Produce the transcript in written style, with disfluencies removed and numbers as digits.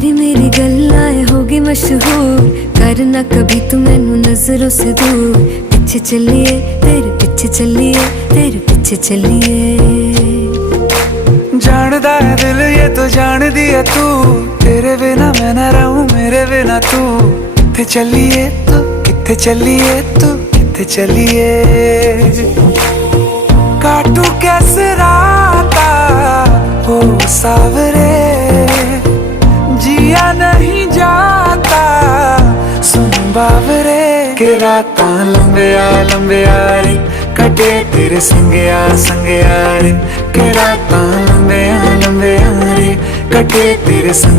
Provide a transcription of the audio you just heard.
तेरी मेरी गल्लाएं होगी मशहूर, करना कभी तू मैनू नजरों से दूर। पीछे चलिए तेरे पीछे चलिए, तेरे पीछे चलिए। जानदा है दिल ये तो जान दिया तू, तेरे बिना मैं ना रहूं मेरे बिना तू। किथे चलिए तू, किथे चलिए तू, किथे चलिए। काटू कैसे राता हो सावरे, जिया नहीं जाता सुन बावरे। के राता लंबिया लंबिया रे, कटे तेरे संगया संगया रे। के राता लंबिया लंबिया रे, कटे तेरे संग